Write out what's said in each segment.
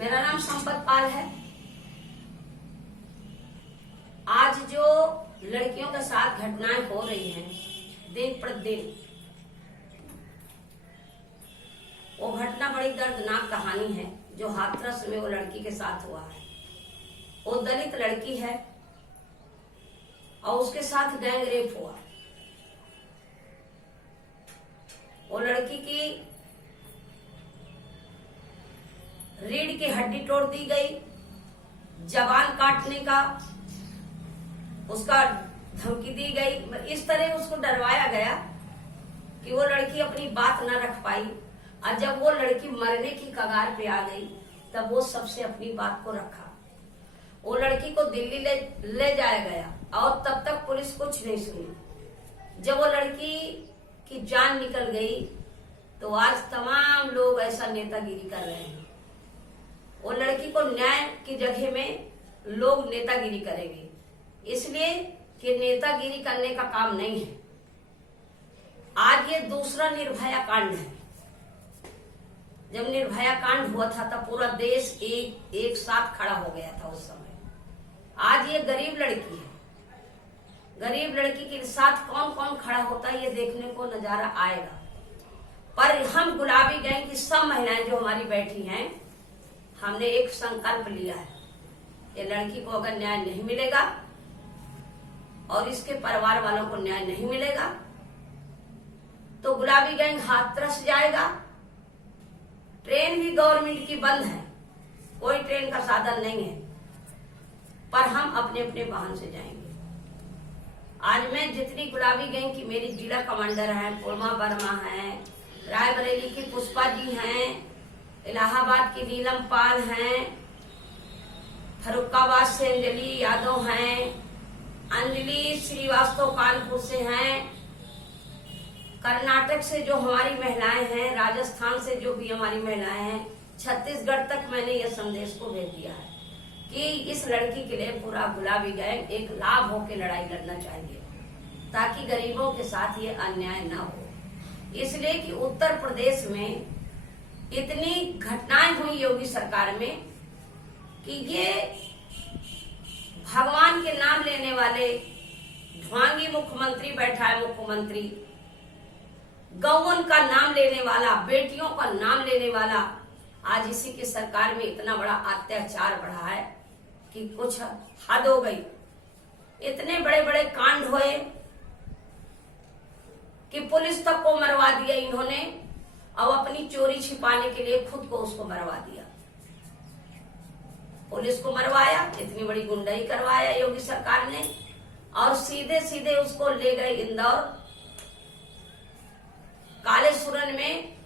मेरा नाम संपत पाल है। आज जो लड़कियों के साथ घटनाएं हो रही हैं दिन प्रतिदिन, वो घटना बड़ी दर्दनाक कहानी है जो हाथरस में वो लड़की के साथ हुआ है। वो दलित लड़की है और उसके साथ गैंग रेप हुआ। वो लड़की की रीढ़ की हड्डी तोड़ दी गई, जबान काटने का उसका धमकी दी गई। इस तरह उसको डरवाया गया कि वो लड़की अपनी बात न रख पाई, और जब वो लड़की मरने की कगार पे आ गई तब वो सबसे अपनी बात को रखा। वो लड़की को दिल्ली ले जाया गया और तब तक पुलिस कुछ नहीं सुनी। जब वो लड़की की जान निकल गई तो आज तमाम लोग ऐसा नेतागिरी कर रहे हैं। वो लड़की को न्याय की जगह में लोग नेतागिरी करेंगे, इसलिए कि नेतागिरी करने का काम नहीं है। आज ये दूसरा निर्भया कांड है। जब निर्भया कांड हुआ था तब पूरा देश एक साथ खड़ा हो गया था उस समय। आज ये गरीब लड़की है। गरीब लड़की के साथ कौन कौन खड़ा होता है ये देखने को नजारा आएगा। पर हम गुलाबी गैंग की सब महिलाएं जो हमारी बैठी हैं, हमने एक संकल्प लिया है। ये लड़की को अगर न्याय नहीं मिलेगा और इसके परिवार वालों को न्याय नहीं मिलेगा तो गुलाबी गैंग हाथरस जाएगा। ट्रेन भी गवर्नमेंट की बंद है, कोई ट्रेन का साधन नहीं है, पर हम अपने अपने वाहन से जाएंगे। आज मैं जितनी गुलाबी गैंग की मेरी जिला कमांडर हैं, पूर्णिमा वर्मा हैं, रायबरेली की पुष्पा जी हैं, इलाहाबाद की नीलम पाल हैं, फरुखाबाद से अंजलि यादव हैं, अंजलि श्रीवास्तव कानपुर से हैं, कर्नाटक से जो हमारी महिलाएं हैं, राजस्थान से जो भी हमारी महिलाएं हैं, छत्तीसगढ़ तक मैंने यह संदेश को भेज दिया है कि इस लड़की के लिए पूरा गुलाबी गैंग एक लाभ होकर लड़ाई लड़ना चाहिए ताकि गरीबों के साथ ये अन्याय न हो। इसलिए कि उत्तर प्रदेश में इतनी घटनाएं हुई योगी सरकार में कि ये भगवान के नाम लेने वाले ढोंगी मुख्यमंत्री बैठा है, मुख्यमंत्री गौवन का नाम लेने वाला, बेटियों का नाम लेने वाला, आज इसी की सरकार में इतना बड़ा अत्याचार बढ़ा है कि कुछ हद हो गई। इतने बड़े बड़े कांड हुए कि पुलिस तक को मरवा दिया इन्होंने, और अपनी चोरी छिपाने के लिए खुद को उसको मरवा दिया। पुलिस को मरवाया, इतनी बड़ी गुंडाई करवाया योगी सरकार ने, और सीधे सीधे उसको ले गए इंदौर, काले सुरन में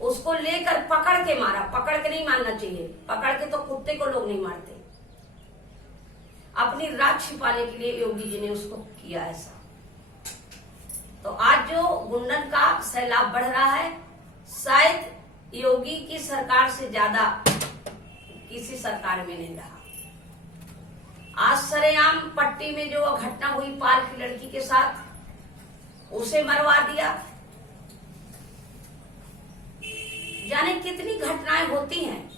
उसको लेकर पकड़ के मारा। पकड़ के नहीं मारना चाहिए, पकड़ के तो कुत्ते को लोग नहीं मारते। अपनी रात छिपाने के लिए योगी जी ने उसको किया ऐसा। तो आज जो गुंडन का सैलाब बढ़ रहा है, शायद योगी की सरकार से ज्यादा किसी सरकार में नहीं रहा। आज सरेआम पट्टी में जो घटना हुई पाल की लड़की के साथ, उसे मरवा दिया। जाने कितनी घटनाएं होती हैं,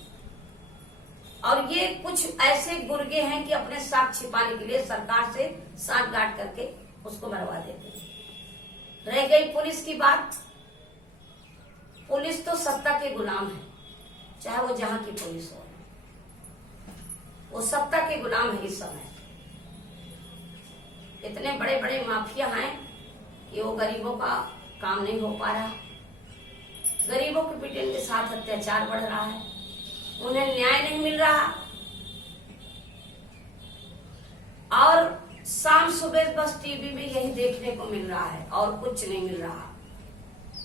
और ये कुछ ऐसे गुर्गे हैं कि अपने साथ छिपाने के लिए सरकार से सांठगांठ करके उसको मरवा देते हैं। रह गई पुलिस की बात। पुलिस तो सत्ता के गुलाम है, चाहे वो जहां की पुलिस हो, वो सत्ता के गुलाम है इस समय। इतने बड़े बड़े माफिया हैं कि वो गरीबों का काम नहीं हो पा रहा। गरीबों के पीड़ितों के साथ अत्याचार बढ़ रहा है, उन्हें न्याय नहीं मिल रहा, और शाम सुबह बस टीवी में यही देखने को मिल रहा है और कुछ नहीं मिल रहा।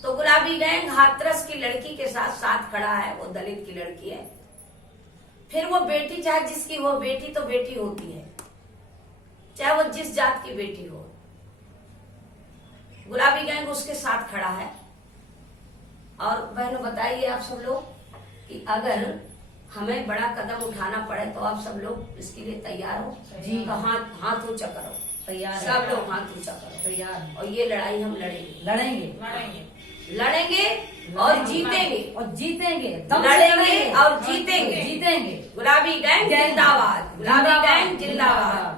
तो गुलाबी गैंग हाथरस की लड़की के साथ खड़ा है। वो दलित की लड़की है, फिर वो बेटी, चाहे जिसकी हो बेटी, तो बेटी होती है, चाहे वो जिस जात की बेटी हो। गुलाबी गैंग उसके साथ खड़ा है। और बहनों बताइए आप सब लोग कि अगर हमें बड़ा कदम उठाना पड़े तो आप सब लोग इसके लिए तैयार हो? जी। तो हाथ ऊंचा करो, तैयार, सब लोग हाथ ऊंचा करो, तैयार, और ये लड़ाई हम लड़ेंगे। लड़ेंगे। लड़ेंगे और जीतेंगे। और जीतेंगे, दम से लड़ेंगे और जीतेंगे। जीतेंगे। गुलाबी गैंग जिंदाबाद, गुलाबी गैंग जिंदाबाद।